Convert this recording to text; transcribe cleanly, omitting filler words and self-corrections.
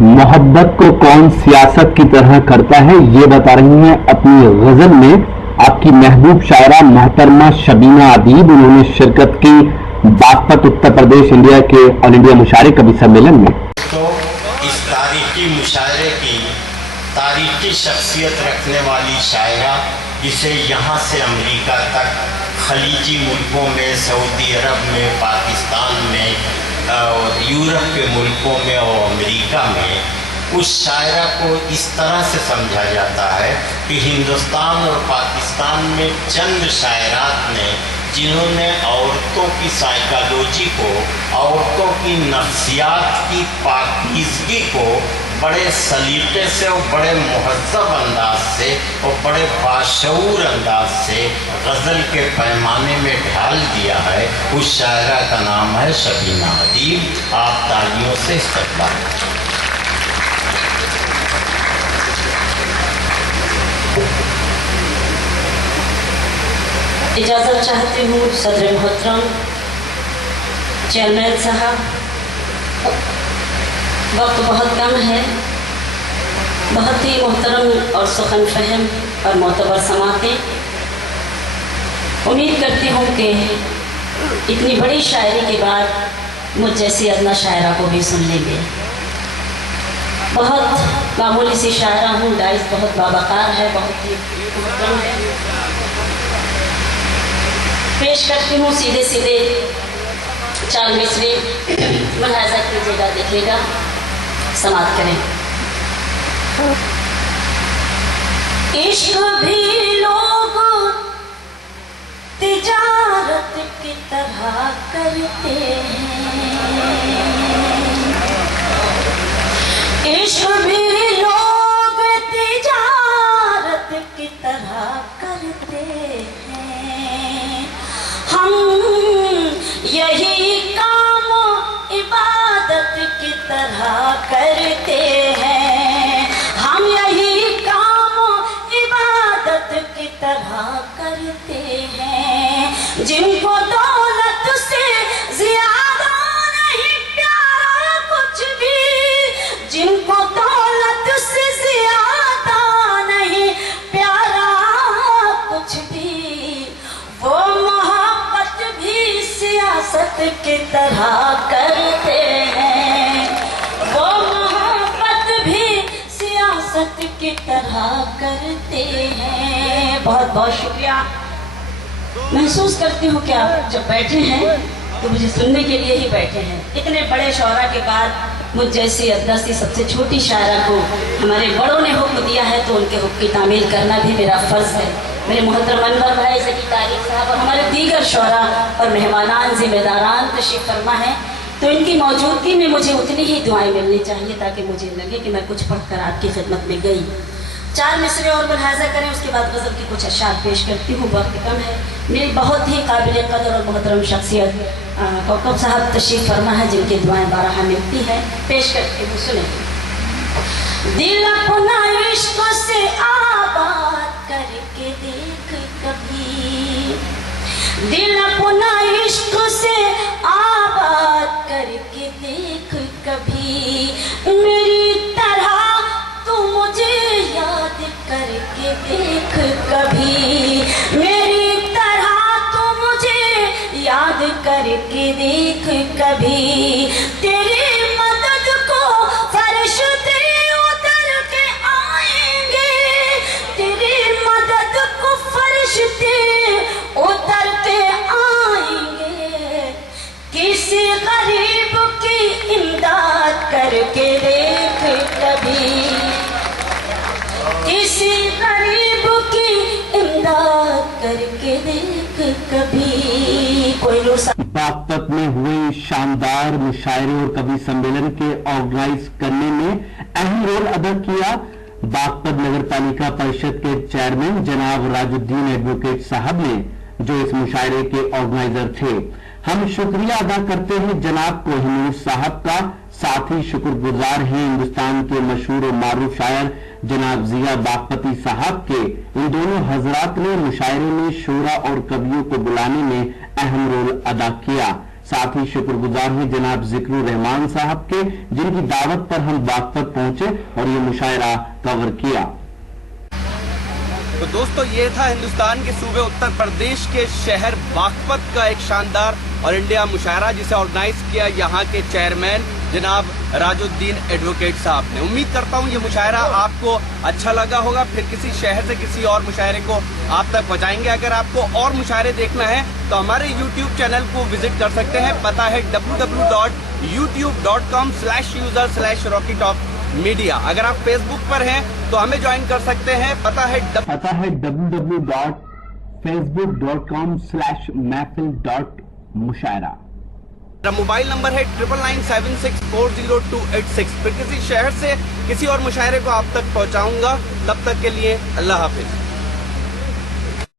मोहब्बत को कौन सियासत की तरह करता है, ये बता रही हैं अपनी गजल में आपकी महबूब शायरा मोहतरमा शबीना अदीब। उन्होंने शिरकत की बागपत उत्तर प्रदेश इंडिया के ऑल इंडिया मुशायरे कवि सम्मेलन में। तो इस तारीखी मुशायरे की तारीखी शख्सियत रखने वाली शायरा, जिसे यहाँ से अमेरिका तक, खलीजी मुल्कों में, सऊदी अरब में, पाकिस्तान में और यूरोप के मुल्कों में और अमेरिका में, उस शायरा को इस तरह से समझा जाता है कि हिंदुस्तान और पाकिस्तान में चंद शायरात ने जिन्होंने औरतों की साइकोलॉजी को, औरतों की नफ्सियात की पाकीज़गी को बड़े सलीके से और बड़े मुहज़्ज़ब अंदाज से और बड़े बाशऊर अंदाज से गज़ल के पैमाने में ढाल दिया है। उस शायरा का नाम है शबीना अदीब। आप तालियों से इस्तक़बाल। इजाज़त चाहती हूँ सदर मोहतरम चेयरमैन साहब, वक्त बहुत कम है। बहुत ही मोहतरम और सुखन फहम और मोतबर समातें। उम्मीद करती हूँ कि इतनी बड़ी शायरी के बाद मुझ जैसी अदना शायरा को भी सुन लेंगे। बहुत मामूली सी शायरा हूँ, डाइस बहुत बावकार है, बहुत ही मोहतरम है। पेश करती हूँ सीधे सीधे चार मिसरे, मुलाहिज़ा कीजिएगा, देखिएगा, समात करें। इश्क भी लोग तिजारत की तरह करते हैं, इश्क भी लोग तिजारत की तरह करते हैं। हम यही काम इबादत की तरह करते हैं, हम यही काम इबादत की तरह करते हैं। जिनको दौलत से ज़्यादा नहीं प्यारा कुछ भी, जिनको दौलत से ज़्यादा नहीं प्यारा कुछ भी, वो मोहब्बत भी सियासत की तरह करते हैं, वो मोहब्बत भी सियासत की तरह करते हैं। बहुत बहुत शुक्रिया। महसूस करती हूँ कि आप जब बैठे हैं तो मुझे सुनने के लिए ही बैठे हैं। इतने बड़े शौरा के बाद मुझ जैसी अदना सी सबसे छोटी शायरा को हमारे बड़ों ने हुक्म दिया है तो उनके हुक्म की तामील करना भी मेरा फ़र्ज़ है। मेरे मोहतरम अनवर भाई, ज़की तारीख साहब और हमारे दीगर शौरा और मेहमानान ज़िम्मेदारान तशरीफ़ फरमा हैं, तो इनकी मौजूदगी में मुझे उतनी ही दुआएं मिलनी चाहिए ताकि मुझे लगे कि मैं कुछ पढ़कर आपकी खिदमत में गई। चार मिसरे और मुलाहिज़ा करें, उसके बाद गज़ल की कुछ अशार पेश करती हूँ। वक्त कम है। मेरी बहुत ही काबिल कदर और मोहतरम शख्सियत कौकब साहब तशरीफ़ फरमा है, जिनकी दुआएं बारहा मिलती है। पेश करती हूँ, सुने। दिल अपना इश्क से आबाद करके देख कभी, दिल अपना इश्क से आबाद करके देख कभी, मेरी तरह तू मुझे याद करके देख कभी, मेरी तरह तू मुझे याद करके देख कभी। तेरी मदद को फरिश्ते उतर के आएंगे, तेरी मदद को फरिश्ते उतर के आएंगे। किसी गरीब की इमदाद करके देख कभी, किसी गरीब की इमदाद करके देख कभी। कोई बागपत में हुए शानदार मुशायरे और कवि सम्मेलन के ऑर्गेनाइज करने में अहम रोल अदा किया बागपत नगर पालिका परिषद के चेयरमैन जनाब राजुद्दीन एडवोकेट साहब ने, जो इस मुशायरे के ऑर्गेनाइजर थे। हम शुक्रिया अदा करते हैं जनाब कोहिनूर साहब का, साथ ही शुक्रगुजार हैं हिंदुस्तान के मशहूर और मारूफ शायर जनाब जिया बागपती साहब के। इन दोनों हजरात ने मुशायरे में शोरा और कवियों को बुलाने में अहम रोल अदा किया। साथ ही शुक्रगुजार हैं जनाब जिक्रुर रहमान साहब के, जिनकी दावत पर हम बागपत पहुंचे और ये मुशायरा कवर किया। तो दोस्तों, ये था हिंदुस्तान के सूबे उत्तर प्रदेश के शहर बागपत का एक शानदार और इंडिया मुशायरा, जिसे ऑर्गेनाइज किया यहाँ के चेयरमैन जनाब राजुद्दीन एडवोकेट साहब ने। उम्मीद करता हूँ ये मुशायरा आपको अच्छा लगा होगा। फिर किसी शहर से किसी और मुशायरे को आप तक पहुँचाएंगे। अगर आपको और मुशायरे देखना है तो हमारे YouTube चैनल को विजिट कर सकते हैं। पता है www.youtube.com/user/rockytalkmedia। अगर आप फेसबुक पर हैं तो हमें ज्वाइन कर सकते हैं। पता है www.facebook.com/महफिल.मुशायरा। मोबाइल नंबर है 9997640286। फिर किसी शहर से किसी और मुशायरे को आप तक पहुंचाऊंगा। तब तक के लिए अल्लाह हाफिज।